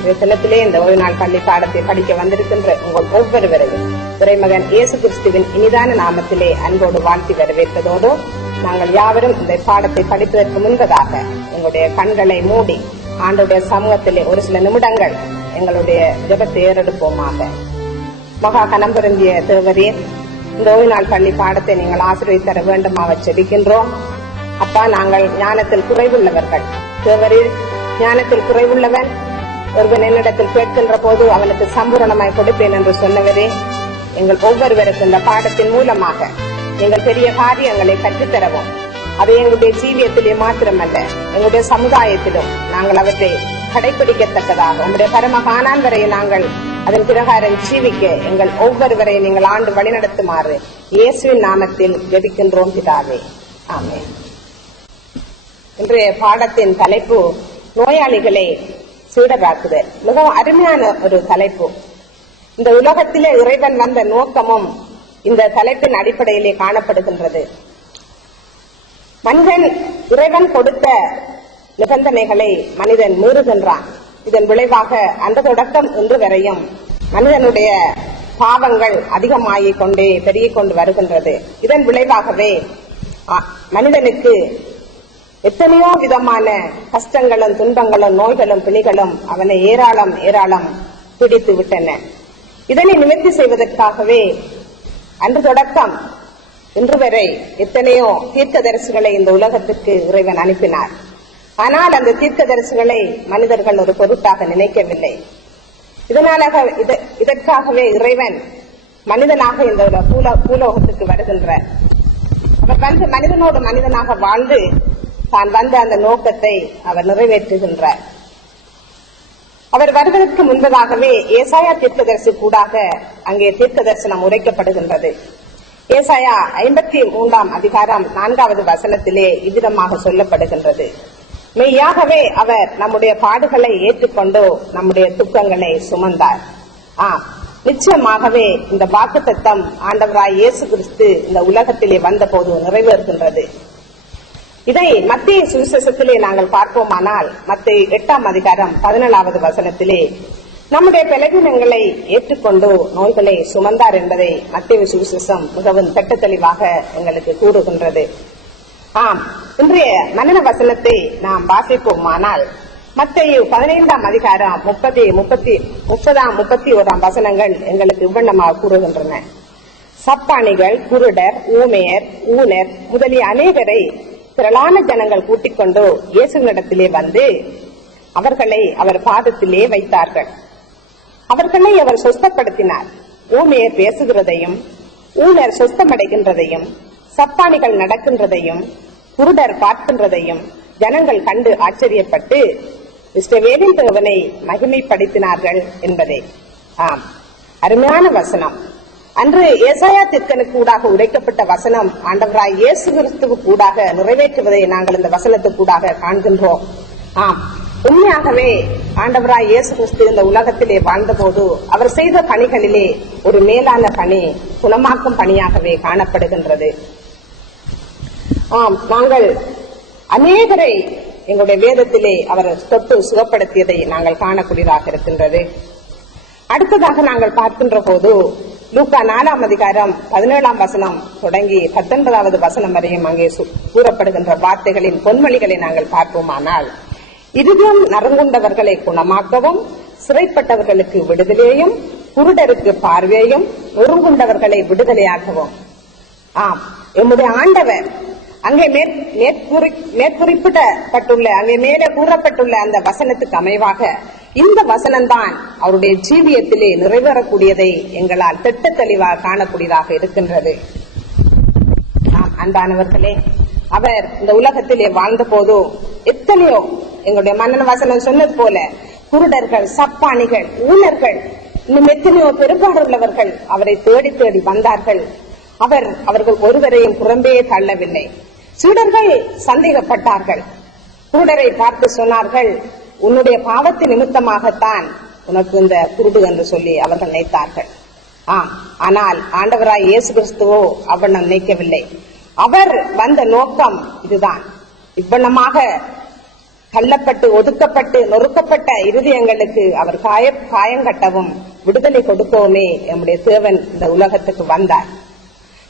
இந்த தினத்திலே இந்த ஒரு நாள் பள்ளி பாடத்தை படிக்க வந்திருக்கின்ற உங்கள் ஒவ்வொருவரையும் இறைமகன் இயேசு கிறிஸ்துவின் இனிதான நாமத்திலே அன்போடு வாழ்த்தி வரவேற்பதோடு நாங்கள் யாவரும் இந்த பாடத்தை படிப்பதற்கு முன்பதாக எங்களுடைய கண்களை மூடி ஆண்டவருடைய சமூகத்திலே ஒரு சில நிமிடங்கள் எங்களுடைய ஜெபத்தை ஏறெடுப்போமாக. மகா கனம் பொருந்திய தேவரே, இந்த ஓய்வு நாள் பள்ளி பாடத்தை நீங்கள் ஆசீர்வதித்து தர வேண்டுமாக செபிக்கின்றோம். அப்பா, நாங்கள் ஞானத்தில் குறைவுள்ளவர்கள். தேவரே, ஞானத்தில் குறைவுள்ளவன் ஒருவன் என்னிடத்தில் கேட்கின்ற போது அவனுக்கு சம்பூரணமாய் கொடுப்பேன் என்று சொன்னவரே, எங்கள் ஒவ்வொருவருக்கும் இந்த பாடத்தின் மூலமாக எங்கள் பெரிய காரியங்களை கற்றுத்தரவும், அதை எங்களுடைய ஜீவியத்திலே மாத்திரமல்ல எங்களுடைய சமுதாயத்திலும் நாங்கள் அவற்றை கடைபிடிக்கத்தக்கதாக உங்களுடைய பரம காணான் வரை நாங்கள் அதன் பிரகாரம் ஜீவிக்க எங்கள் ஒவ்வொருவரையும் நீங்கள் ஆண்டு வழிநடத்துமாறு இயேசுவின் நாமத்தில் ஜெபிக்கின்றோம் பிதாவே, ஆமென். இன்றைய பாடத்தின் தலைப்பு நோயாளிகளை சீடராக்குதல். மிகவும் அருமையான ஒரு தலைப்பு. இந்த உலகத்திலே இறைவன் வந்த நோக்கமும் இந்த தலைப்பின் அடிப்படையிலே காணப்படுகின்றது. மனிதன் இறைவன் கொடுத்த நிபந்தனைகளை மனிதன் மீறுகின்றான். இதன் விளைவாக அந்த தொடக்கம் இன்று வரையும் மனிதனுடைய பாவங்கள் அதிகமாகிக் கொண்டே பெருகிக் கொண்டு வருகின்றது. இதன் விளைவாகவே மனிதனுக்கு எத்தனையோ விதமான கஷ்டங்களும் துன்பங்களும் நோய்களும் பிணிகளும் அவனை ஏராளம் பிடித்து விட்டன. இதனை நிவர்த்தி செய்வதற்காகவே அன்று தொடக்கம் இன்று வரை எத்தனையோ தீர்க்கதரிசிகளை இந்த உலகத்திற்கு இறைவன் அனுப்பினார். ஆனால் அந்த தீர்க்கதரிசிகளை மனிதர்கள் ஒரு பொருட்டாக நினைக்கவில்லை. இதற்காகவே இறைவன் மனிதனாக இந்த பூலோகத்துக்கு வருகின்றார். அவர் வந்து மனிதனோடு மனிதனாக வாழ்ந்து தான் வந்த அந்த நோக்கத்தை அவர் நிறைவேற்றுகின்றார். அவர் வருவதற்கு முன்பதாகவே ஏசாயா தீர்க்கதரிசி கூடாக அங்கே தீர்க்க தரிசனம் உரைக்கப்படுகின்றது. ஏசாயா 53 அதிகாரம் 4வது வசனத்திலே இவ்விதமாக சொல்லப்படுகின்றது: மெய்யாகவே அவர் நம்முடைய பாடுகளை ஏற்றுக்கொண்டு நம்முடைய துக்கங்களை சுமந்தார். நிச்சயமாகவே இந்த வாக்குத்தத்தம் ஆண்டவராய் இயேசு கிறிஸ்து இந்த உலகத்திலே வந்த போது நிறைவேறுகின்றது. இதை மத்திய சுவிசேஷத்திலே நாங்கள் பார்ப்போமானால் மத்திய 8 அதிகாரம் 17வது வசனத்திலே நம்முடைய பலவீனங்களை ஏற்றுக்கொண்டு நோய்களை சுமந்தார் என்பதை மத்திய சுவிசேஷம் மிகவும் தெட்ட தெளிவாக எங்களுக்கு கூறுகின்றது. இன்றைய மனன வசனத்தை நாம் வாசிப்போமானால் மத்தேயு 15 அதிகாரம் 30-31 வசனங்கள் எங்களுக்கு இவ்வண்ணமாக கூறுகின்றன. சப்பானிகள், குருடர், ஊமையர், ஊனர் முதலிய அநேகரை திரளான ஜனங்கள் கூட்டிக் கொண்டு இயேசுவினிடத்திலே வந்து அவர்களை அவர் பாதத்திலே வைத்தார்கள். அவர்களை அவர் சொஸ்தப்படுத்தினார். ஊமையர் பேசுகிறதையும், ஊனர் சொஸ்தமடைகின்றதையும், சப்பானிகள் நடக்கின்றதையும், குருடர் பார்க்கின்றதையும் ஜனங்கள் கண்டு ஆச்சரியப்பட்டு இஸ்ரவேலின் தேவனை மகிமைப்படுத்தினார்கள் என்பதே. அருமையான வசனம். அன்று ஏசாயா தீர்க்கனுக்கு கூடாக உரைக்கப்பட்ட வசனம் ஆண்டவராய் இயேசு கிறிஸ்துவுக்கு கூடாக நிறைவேற்றுவதை நாங்கள் இந்த வசனத்துக்கு கூடாக காண்கின்றோம். உண்மையாகவே ஆண்டவராய் இயேசு கிறிஸ்து இந்த உலகத்திலே வாழ்ந்தபோது அவர் செய்த பணிகளிலே ஒரு மேலான பணி குணமாக்கும் பணியாகவே காணப்படுகின்றது. நாங்கள் அநேகரை எங்களுடைய வேதத்திலே அவர் தொட்டு சுகப்படுத்தியதை நாங்கள் காணக்கூடியதாக இருக்கின்றது. அடுத்ததாக நாங்கள் பார்க்கின்ற போது லூக்கா 4 அதிகாரம் 17 வசனம் தொடங்கி 19வது வசனம் வரையும் அங்கே கூறப்படுகின்ற வார்த்தைகளின் பொன்மொழிகளை நாங்கள் பார்ப்போமானால், இருதயம் நறுங்குண்டவர்களை குணமாக்கவும், சிறைப்பட்டவர்களுக்கு விடுதலையையும், குருடருக்கு பார்வையையும், நொறுங்குண்டவர்களை விடுதலையாக்கவும். எம்முடைய ஆண்டவர் அங்கே மேற்குறிப்பிடப்பட்டுள்ள அங்கே மேலே கூறப்பட்டுள்ள அந்த வசனத்துக்கு அமைவாக இந்த வசனம்தான் அவருடைய ஜீவியத்திலே நிறைவேறக்கூடியதை எங்களால் திட்ட தெளிவாக காணக்கூடியதாக இருக்கின்றது. அன்பானவர்களே, அவர் இந்த உலகத்திலே வாழ்ந்த போது எத்தனையோ எங்களுடைய மன்னன வசனம் சொன்னது போல குருடர்கள், சப்பானிகள், ஊனர்கள், இன்னும் எத்தனையோ பெரும்பாடுள்ளவர்கள் அவரை தேடி தேடி வந்தார்கள். அவர்கள் ஒருவரையும் புறம்பே தள்ளவில்லை. சீடர்கள் சந்தேகப்பட்டார்கள். குருடரை பார்த்து சொன்னார்கள், உன்னுடைய பாவத்தின் நிமித்தமாகத்தான் உனக்கு இந்த குருடு என்று சொல்லி அவர்கள் நினைத்தார்கள். ஆனால் ஆண்டவராய் இயேசு கிறிஸ்துவோ அவ்வண்ணம் நினைக்கவில்லை. அவர் வந்த நோக்கம் இதுதான். இவ்வண்ணமாக தள்ளப்பட்டு ஒதுக்கப்பட்டு நொறுக்கப்பட்ட இருதயங்களுக்கு அவர் காயங்கட்டவும் விடுதலை கொடுக்கவுமே நம்முடைய தேவன் இந்த உலகத்துக்கு வந்தார்.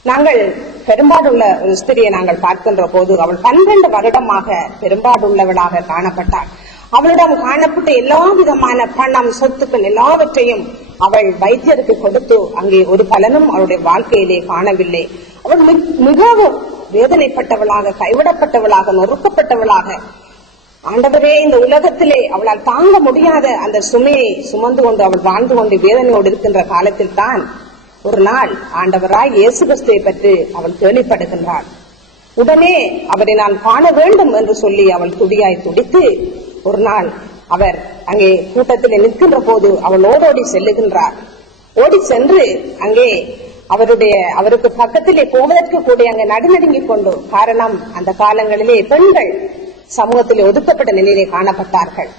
நாங்கள் பெரும்பாடுள்ள ஒரு ஸ்திரியை நாங்கள் பார்க்கின்ற போது அவள் 12 வருடமாக பெரும்பாடுள்ளவளாக காணப்பட்டாள். அவளிடம் காணப்பட்ட எல்லா விதமான பணம், சொத்துக்கள் எல்லாவற்றையும் அவள் வைத்தியருக்கு கொடுத்து அங்கே ஒரு பலனும் அவளுடைய வாழ்க்கையிலே காணவில்லை. அவள் மிகவும் வேதனைப்பட்டவளாக, கைவிடப்பட்டவளாக, நொறுக்கப்பட்டவளாக, ஆண்டவரே இந்த உலகத்திலே அவளால் தாங்க முடியாத அந்த சுமையை சுமந்து கொண்டு அவள் வாழ்ந்து கொண்டு வேதனையோடு இருக்கின்ற காலத்தில் தான் ஒரு நாள் ஆண்டவராய் இயேசு கிறிஸ்துவை பற்றி அவள் கேள்விப்படுகின்றாள். உடனே அவரை நான் காண வேண்டும் என்று சொல்லி அவள் துடியாய் துடித்து ஒரு நாள் அவர் அங்கே கூட்டத்தில் நிற்கின்ற போது அவள் ஓடோடி செல்லுகின்றார். ஓடி சென்று அங்கே அவருக்கு பக்கத்திலே போவதற்கு கூட அங்கே நடுநடுங்கிக் கொண்டு, காரணம் அந்த காலங்களிலே பெண்கள் சமூகத்திலே ஒதுக்கப்பட்ட நிலையிலே காணப்பட்டார்கள்.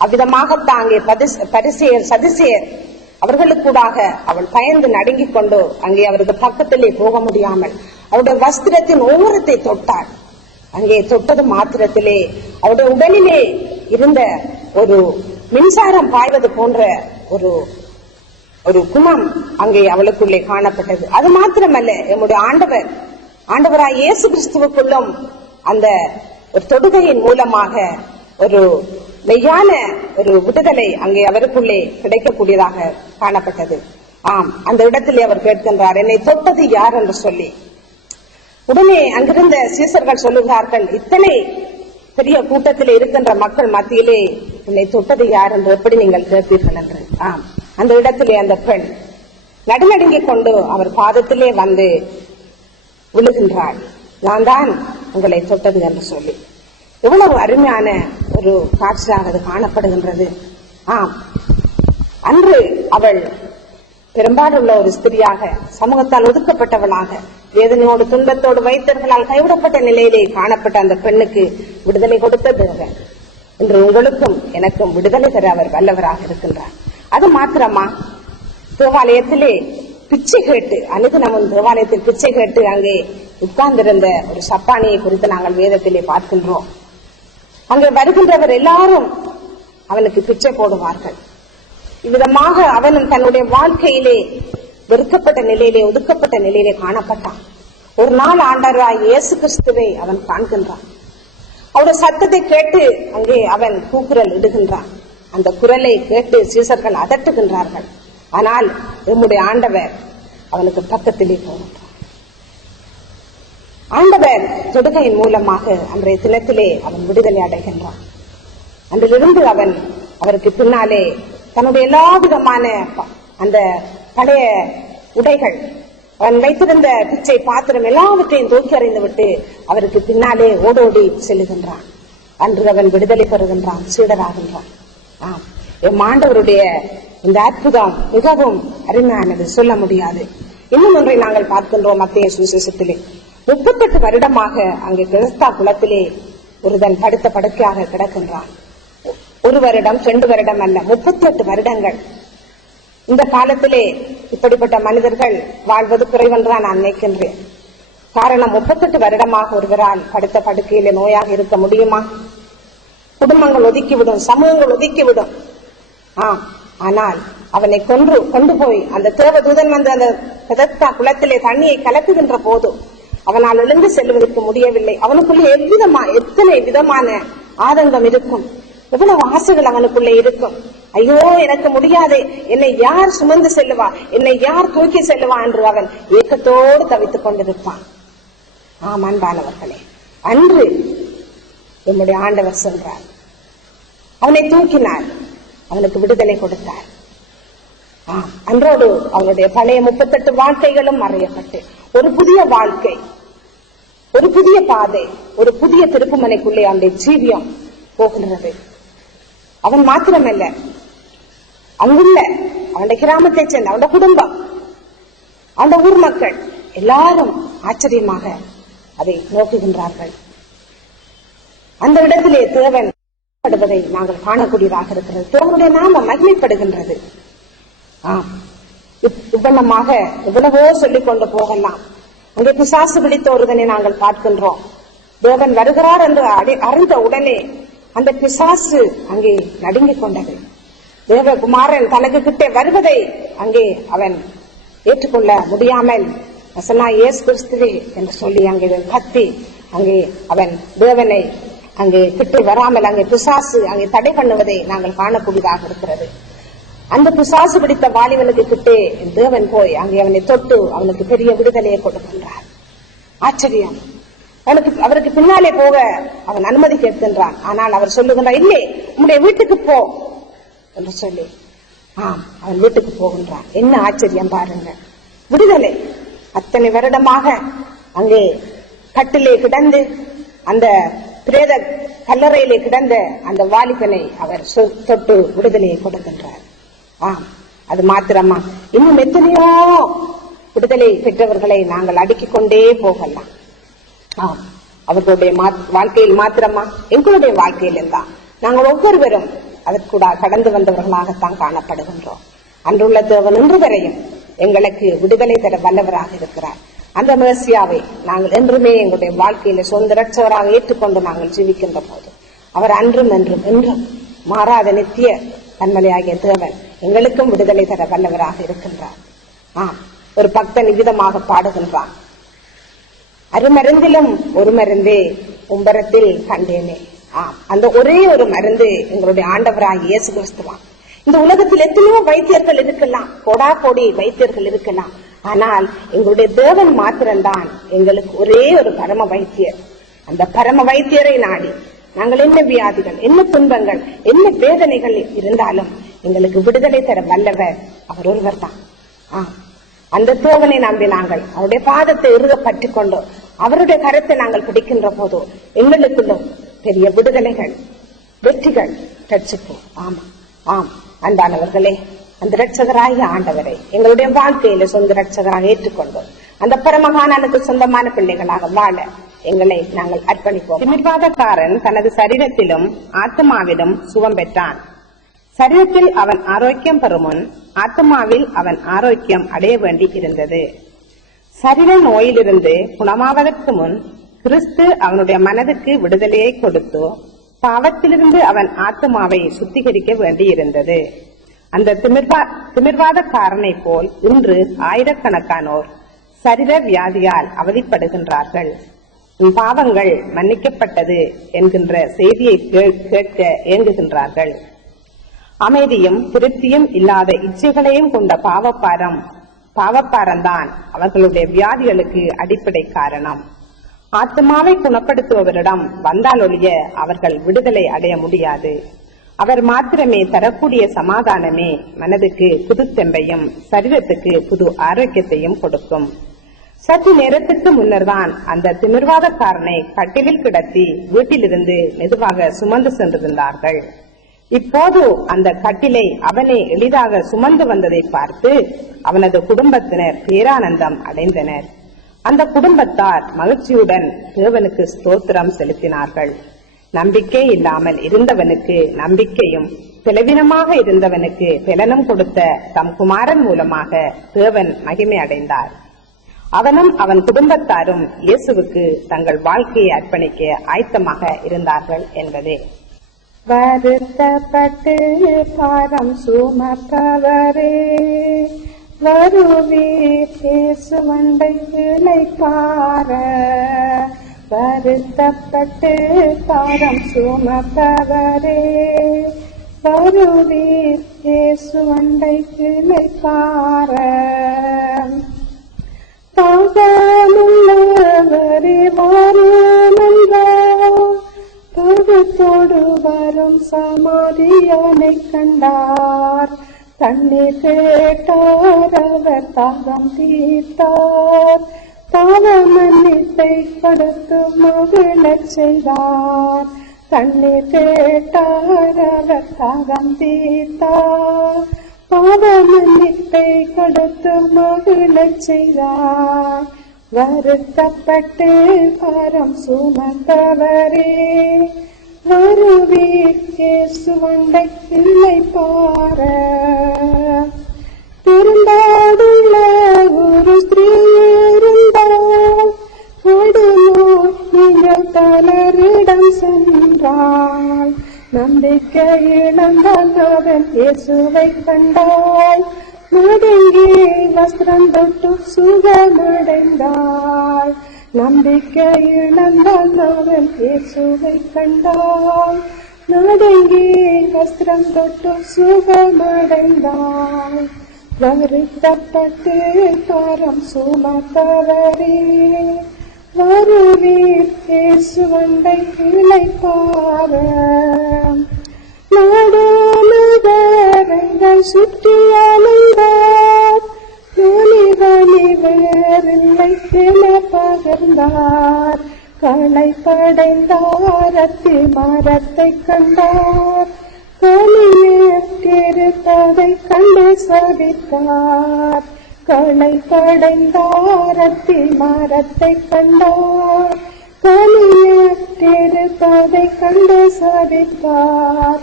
அவ்விதமாகத்தான் அங்கே பரிசேயர் சதுசேயர் அவர்களுக்கூடாக அவள் பயந்து நடுங்கிக் கொண்டு அங்கே அவருக்கு பக்கத்திலே போக முடியாமல் அவருடைய வஸ்திரத்தின் ஓரத்தை தொட்டாள். அங்கே தொட்டது மாத்திரத்திலே அவருடைய உடலிலே இருந்த ஒரு மின்சாரம் பாய்வது போன்ற ஒரு குணம் அங்கே அவளுக்குள்ளே காணப்பட்டது. அது மாத்திரமல்ல, நம்முடைய ஆண்டவராய் இயேசு கிறிஸ்துவுக்குள்ளும் அந்த ஒரு தொடுகையின் மூலமாக ஒரு மெய்யான ஒரு விடுதலை அங்கே அவருக்குள்ளே கிடைக்கக்கூடியதாக காணப்பட்டது. அந்த இடத்திலே அவர் கேட்கின்றார், என்னை தொட்டது யார் என்று சொல்லி. உடனே அங்கிருந்த சீசர்கள் சொல்லுகிறார்கள், இத்தனை பெரிய கூட்டத்திலே இருக்கின்ற மக்கள் மத்தியிலே என்னை தொட்டது யார் என்று எப்படி நீங்கள் கேட்பீர்கள் என்று. அந்த இடத்திலே அந்த பெண் நடுநடுங்கிக் கொண்டு அவர் பாதத்திலே வந்து விழுகின்றாள், நான் தான் உங்களை தொட்டது என்று சொல்லி. எவ்வளவு அருமையான ஒரு காட்சியாக அது காணப்படுகின்றது. அன்று அவள் பெரும்பாலுள்ள ஒரு ஸ்திரியாக, சமூகத்தால் ஒதுக்கப்பட்டவளாக, வேதனையோடு துன்பத்தோடு வைத்தியர்களால் கைவிடப்பட்ட நிலையிலே காணப்பட்ட அந்த பெண்ணுக்கு விடுதலை கொடுத்தது அவர். இன்று உங்களுக்கும் எனக்கும் விடுதலை பெற அவர் வல்லவராக இருக்கின்றார். அது மாத்திரமா, தேவாலயத்திலே பிச்சை கேட்டு, அனுதினமும் தேவாலயத்தில் பிச்சை கேட்டு அங்கே உட்கார்ந்திருந்த ஒரு சப்பானியை குறித்து நாங்கள் வேதத்திலே பார்க்கின்றோம். அங்கே வருகின்றவர் எல்லாரும் அவனுக்கு பிச்சை போடுவார்கள். இவ்விதமாக அவனும் தன்னுடைய வாழ்க்கையிலே வெறுக்கப்பட்ட நிலையிலே, ஒதுக்கப்பட்ட நிலையிலே காணப்பட்டான். ஒரு நாள் ஆண்டவராய் இயேசு கிறிஸ்துவை அவன் காண்கின்றான். அவருடைய சத்தத்தை கேட்டு அங்கே அவன் கூக்குரல் இடுகின்றான். அந்த குரலை கேட்டு சீசர்கள் அதட்டுகின்றார்கள். ஆனால் நம்முடைய ஆண்டவர் அவனுக்கு பக்கத்திலே போகின்றார். ஆண்டவர் தொடுகையின் மூலமாக அன்றைய தினத்திலே அவன் விடுதலை அடைகின்றான். அன்றிலிருந்து அவன் அவருக்கு பின்னாலே தன்னுடைய எல்லா விதமான அந்த பழைய உடைகள், அவன் வைத்திருந்த பிச்சை பாத்திரம் எல்லாவற்றையும் தூக்கி அறிந்து விட்டு அவருக்கு பின்னாலே ஓடோடி செல்லுகின்றான். அன்று அவன் விடுதலை பெறுகின்றான், சீடராகின்றான். எம் ஆண்டவருடைய இந்த அற்புதம் மிகவும் அருமையானது, சொல்ல முடியாது. இன்னும் ஒன்றை நாங்கள் பார்க்கின்றோம் மத்தேயு சுவிசேஷத்திலே. 38 வருடமாக அங்கே கிறிஸ்தா குளத்திலே ஒருவன் படுத்த படுக்கையாக கிடக்கின்றான். 1 வருடம் 2 வருடம் அல்ல, 38 வருடங்கள். இந்த காலத்திலே இப்படிப்பட்ட மனிதர்கள் வாழ்வது குறைவென்றான் நான் நினைக்கின்றேன். காரணம், 38 வருடமாக ஒருவரால் படுத்த படுக்கையிலே நோயாக இருக்க முடியுமா? குடும்பங்கள் ஒதுக்கிவிடும், சமூகங்கள் ஒதுக்கிவிடும். ஆனால் அவனை கொண்டு போய் அந்த தேவதூதன் வந்து அந்த பெதஸ்தா குளத்திலே தண்ணியை கலக்குகின்ற போது அவனால் எழுந்து செல்வதற்கு முடியவில்லை. அவனுக்குள்ளே எத்தனை விதமான ஆதங்கம் இருக்கும், எவ்வளவு ஆசைகள் அவனுக்குள்ளே இருக்கும். ஐயோ எனக்கு முடியாதே, என்னை யார் சுமந்து செல்லுவா, என்னை யார் தூக்கி செல்லுவா என்று அவன் ஏக்கத்தோடு தவித்துக் கொண்டிருப்பான். அன்பானவர்களே, அன்று நம்முடைய ஆண்டவர் சென்றார், அவனை தூக்கினார், அவனுக்கு விடுதலை கொடுத்தார். அன்றோடு அவனுடைய பழைய 38 வாழ்க்கைகளும் மறையப்பட்டு ஒரு புதிய வாழ்க்கை, ஒரு புதிய பாதை, ஒரு புதிய திருப்புமனைக்குள்ளே அவனுடைய ஜீவியம் போகின்றது. அவன் மாத்திரமல்ல, அங்குள்ள அவனுடைய கிராமத்தை சேர்ந்த அவனுடைய குடும்பம், அந்த ஊர் மக்கள் எல்லாரும் ஆச்சரியமாக அதை நோக்குகின்றார்கள். அந்த இடத்திலே தேவன் படுவதை நாங்கள் காணக்கூடியதாக இருக்கிறது. தேவனுடைய நாமம் மகிமைப்படுகின்றது. இவ்வளமாக எவ்வளவோ சொல்லிக் கொண்டு போகலாம். அங்கே பிசாசு பிடித்த ஒருவனை நாங்கள் பார்க்கின்றோம். தேவன் வருகிறார் என்று அறிந்த உடனே அந்த பிசாசு அங்கே நடுங்கிக் கொண்டது. தேவகுமாரன் தனக்கு கிட்டே வருவதை அங்கே அவன் ஏற்றுக்கொள்ள முடியாமல் இயேசு கிறிஸ்துவே என்று சொல்லி அங்கே கத்தி அங்கே அவன் தேவனை அங்கே கிட்டே வராமல் அங்கே பிசாசு அங்கே தடை பண்ணுவதை நாங்கள் காணக்கூடியதாக இருக்கிறது. அந்த பிசாசு பிடித்த வாலிபனுக்கு கிட்டே தேவன் போய் அங்கே அவனை தொட்டு அவனுக்கு பெரிய விடுதலையை கொடுக்கின்றார். ஆச்சரியம்! அவருக்கு பின்னாலே போக அவன் அனுமதி கேட்கின்றான். ஆனால் அவர் சொல்லுகின்றார், இல்லை, உன்னுடைய வீட்டுக்கு போ என்று சொல்லி அவன் வீட்டுக்கு போகின்றான். என்ன ஆச்சரியம் பாருங்க! விடுதலை! அத்தனை வருடமாக அங்கே கட்டிலே கிடந்து அந்த பிரேத கல்லறையிலே கிடந்த அந்த வாலிபனை அவர் தொட்டு விடுதலையை கொடுக்கின்றார். அது மாத்திரமா, இன்னும் எத்தனையோ விடுதலை பெற்றவர்களை நாங்கள் அடுக்கிக் கொண்டே போகலாம். அவர்களுடைய வாழ்க்கையில் மாத்திரமா, எங்களுடைய வாழ்க்கையிலும் தான் நாங்கள் ஒவ்வொருவரும் அதற்கூட கடந்து வந்தவர்களாகத்தான் காணப்படுகின்றோம். அன்றுள்ள தேவன் இன்று வரையும் எங்களுக்கு விடுதலை தர வல்லவராக இருக்கிறார். அந்த மேசியாவை நாங்கள் என்றுமே எங்களுடைய வாழ்க்கையில சொந்த ரட்சகராக ஏற்றுக்கொண்டு நாங்கள் ஜீவிக்கின்ற போது அவர் அன்றும் என்றும் என்றும் மாறாத நித்திய தன்மலையாகிய தேவன் எங்களுக்கும் விடுதலை தர வல்லவராக இருக்கின்றார். ஒரு பக்தன் விதமாக பாடுகின்றான், அருமருந்திலும் ஒரு மருந்தே உம்பரத்தில் கண்டேனே. அந்த ஒரே ஒரு மருந்து எங்களுடைய ஆண்டவராகிய இயேசு கிறிஸ்துவான். இந்த உலகத்தில் எத்தனையோ வைத்தியர்கள் இருக்கலாம், கோடா கோடி வைத்தியர்கள் இருக்கலாம். ஆனால் எங்களுடைய தேவன் மாத்திரம்தான் எங்களுக்கு ஒரே ஒரு பரம வைத்தியர். அந்த பரம வைத்தியரை நாடி நாங்கள் என்ன வியாதிகள், என்ன துன்பங்கள், என்ன வேதனைகள் இருந்தாலும் எங்களுக்கு விடுதலை தர வல்லவர் அவர் ஒருவர் தான். அந்த தேவனை நம்பி நாங்கள் அவருடைய பாதத்தை இறுக பற்றி கொண்டோம். அவருடைய கரத்தை நாங்கள் பிடிக்கின்ற போதோ எங்களுக்குள்ளும் பெரிய விடுதலைகள், வெற்றிகள் கிடைச்சிப்போம். அன்பானவர்களே, அந்த ரட்சகராகிய ஆண்டவரை எங்களுடைய வாழ்க்கையில சொந்த ரட்சகராக ஏற்றுக்கொண்டோம். அந்த பரமகானனுக்கு சொந்தமான பிள்ளைகளாக வாழ எங்களை நாங்கள் அர்ப்பணிப்போம். திமிர்வாதக்காரன் தனது சரீரத்திலும் ஆத்மாவிலும் சுகம் பெற்றான். சரீரத்தில் அவன் ஆரோக்கியம் பெறும் முன் ஆத்மாவில் அவன் ஆரோக்கியம் அடைய வேண்டி இருந்தது. சரீர நோயிலிருந்து குணமாவதற்கு முன் கிறிஸ்து அவனுடைய மனதுக்கு விடுதலையை கொடுத்து பாவத்திலிருந்து அவன் ஆத்மாவை சுத்திகரிக்க வேண்டி இருந்தது. அந்த திமிர்வாதக்காரனை போல் இன்று ஆயிரக்கணக்கானோர் சரீர வியாதியால் அவதிப்படுகின்றார்கள். பாவங்கள் மன்னிக்கப்பட்டது என்கின்ற செய்தியை கேட்க ஏங்குகின்றார்கள். அமைதியும் திருப்தியும் இல்லாத இச்சைகளையும் கொண்ட பாவப்பாரம்தான் அவர்களுடைய வியாதிகளுக்கு அடிப்படை காரணம். ஆத்மாவை குணப்படுத்துபவரிடம் வந்தாலொழிய அவர்கள் விடுதலை அடைய முடியாது. அவர் மாத்திரமே தரக்கூடிய சமாதானமே மனதுக்கு புது தெம்பையும் சரீரத்துக்கு புது ஆரோக்கியத்தையும் கொடுக்கும். சற்று நேரத்துக்கு முன்னர் தான் அந்த திமிர்வாதக்காரனை கட்டிலில் கிடத்தி வீட்டிலிருந்து மெதுவாக சுமந்து சென்றிருந்தார்கள். இப்போது அந்த கட்டிலை அவனே எளிதாக சுமந்து வந்ததை பார்த்து அவனது குடும்பத்தினர் பேரானந்தம் அடைந்தனர். அந்த குடும்பத்தார் மகிழ்ச்சியுடன் தேவனுக்கு ஸ்தோத்திரம் செலுத்தினார்கள். நம்பிக்கை இல்லாமல் இருந்தவனுக்கு நம்பிக்கையும் செலவினமாக இருந்தவனுக்கு பெலனும் கொடுத்த தம் குமாரன் மூலமாக தேவன் மகிமை அடைந்தார். அவனும் அவன் குடும்பத்தாரும் இயேசுவுக்கு தங்கள் வாழ்க்கையை அர்ப்பணிக்க ஆயத்தமாக இருந்தார்கள் என்பதே. வருத்தப்பட்டு பாரம் சுமப்பவரே, வருவீர் இயேசுவண்டை இளைப்பாற. வருத்தப்பட்டு பாரம் சுமப்பவரே, வருவீர் இயேசுவண்டை இளைப்பாற. தாகமுள்ளவரே வாருமென்றோ, தாகத்தோடு வரும் சமாரியனை கண்டார். தண்ணீர் கேட்டார், அவர் தாகம் தீர்த்தார். பாவ மன்னிப்பை கொடுத்து மகிழச் செய்தார். தண்ணீர் கேட்டார், அவர் தாகம் தீர்த்தார். பாவ மன்னிப்பை கொடுத்து மகிழச் செய்தார். வருத்தப்பட்டு பாரம் சுமந்தவரே, வருவீர் இயேசுவண்டை இளைப்பாற. திரும்பாடுள்ள ஒரு ஸ்திரீ இருந்தால், அடுமோ நீங்கள் பலரிடம் சென்றால், நம்பிக்கை இழந்தால் அவன் இயேசுவை கண்டாய், நடுங்கி வஸ்திரம் தொட்டு சுகமடைந்தாய். நம்பிக்கை இழந்தால் அவன் இயேசுவை கண்டாய், நடுங்கி வஸ்திரம் தொட்டு சுகமடைந்தாய். வருத்தப்பட்டு பாரம் சுமப்பவரே, வருவீர் இயேசுவண்டை இளைப்பாற. நாடு நகரங்கள் சுற்றி அலைந்தார், நலிவலி வேறில்லை என பகிர்ந்தார். களைப்படைந்தார் அத்தி மரத்தை கண்டார், கலியேற்றிருப்பதை கண்டு சபித்தார். களைப்படைந்தார் அத்தி மரத்தை கண்டார், கலியேற்றிருப்பதை கண்டு சபித்தார்.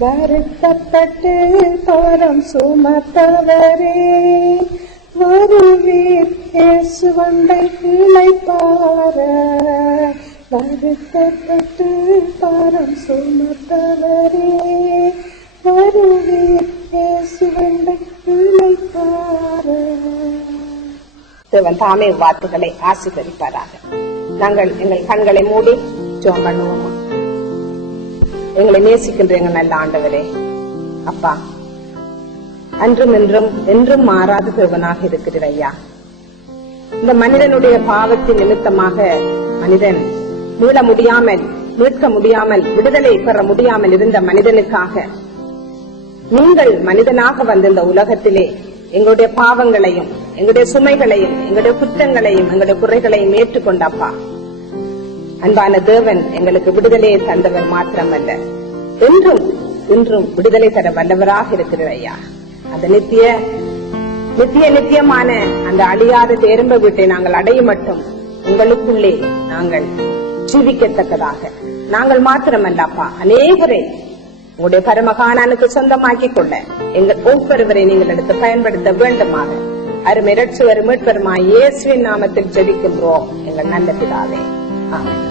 வருத்தப்பட்டு பாரம் சுமப்பவரே, வருவீர் இயேசுவண்டை இளைப்பாற. வருத்தப்பட்டு பாரம் சுமப்பவரே, வருவீர் இயேசுவண்டை இளைப்பாற. தேவன் தாமே வார்த்தைகளை ஆசீர்வதிப்பாராக. நாங்கள் எங்கள் கண்களை மூடி ஜெபம் பண்ணுவோம். எங்களை நேசிக்கின்ற எங்கள் நல்ல ஆண்டவரே, அப்பா, அன்றும் என்றும் என்றும் மாறாத தேவனாக இருக்கிறீர் ஐயா. இந்த மனிதனுடைய பாவத்தின் நிமித்தமாக மனிதன் மீட்க முடியாமல் விடுதலை பெற முடியாமல் இருந்த மனிதனுக்காக நீங்கள் மனிதனாக வந்த இந்த உலகத்திலே எங்களுடைய பாவங்களையும் எங்களுடைய சுமைகளையும் எங்களுடைய குற்றங்களையும் எங்களுடைய குறைகளையும் ஏற்றுக்கொண்டப்பா. அன்பான தேவன் எங்களுக்கு விடுதலையை தந்தவர் மாத்திரமல்ல, என்றும் இன்றும் விடுதலை தர வல்லவராக இருக்கிறார் ஐயா. அந்த நித்தியமான அந்த அழியாத தேர்ம்ப வீட்டை நாங்கள் அடையும் மட்டும் உங்களுக்குள்ளே நாங்கள் ஜீவிக்கத்தக்கதாக நாங்கள் மாத்திரமல்லப்பா அநேகரை உங்களுடைய பரமகானானுக்கு சொந்தமாக்கிக் கொள்ள எங்கள் ஒவ்வொருவரை நீங்கள் எடுத்து பயன்படுத்த வேண்டுமாக அருமை இரட்சகரும் மீட்பருமாய் இயேசுவின் நாமத்தில் ஜெபிக்கின்றோம் எங்கள் நல்ல பிதாவே. ஆமென்.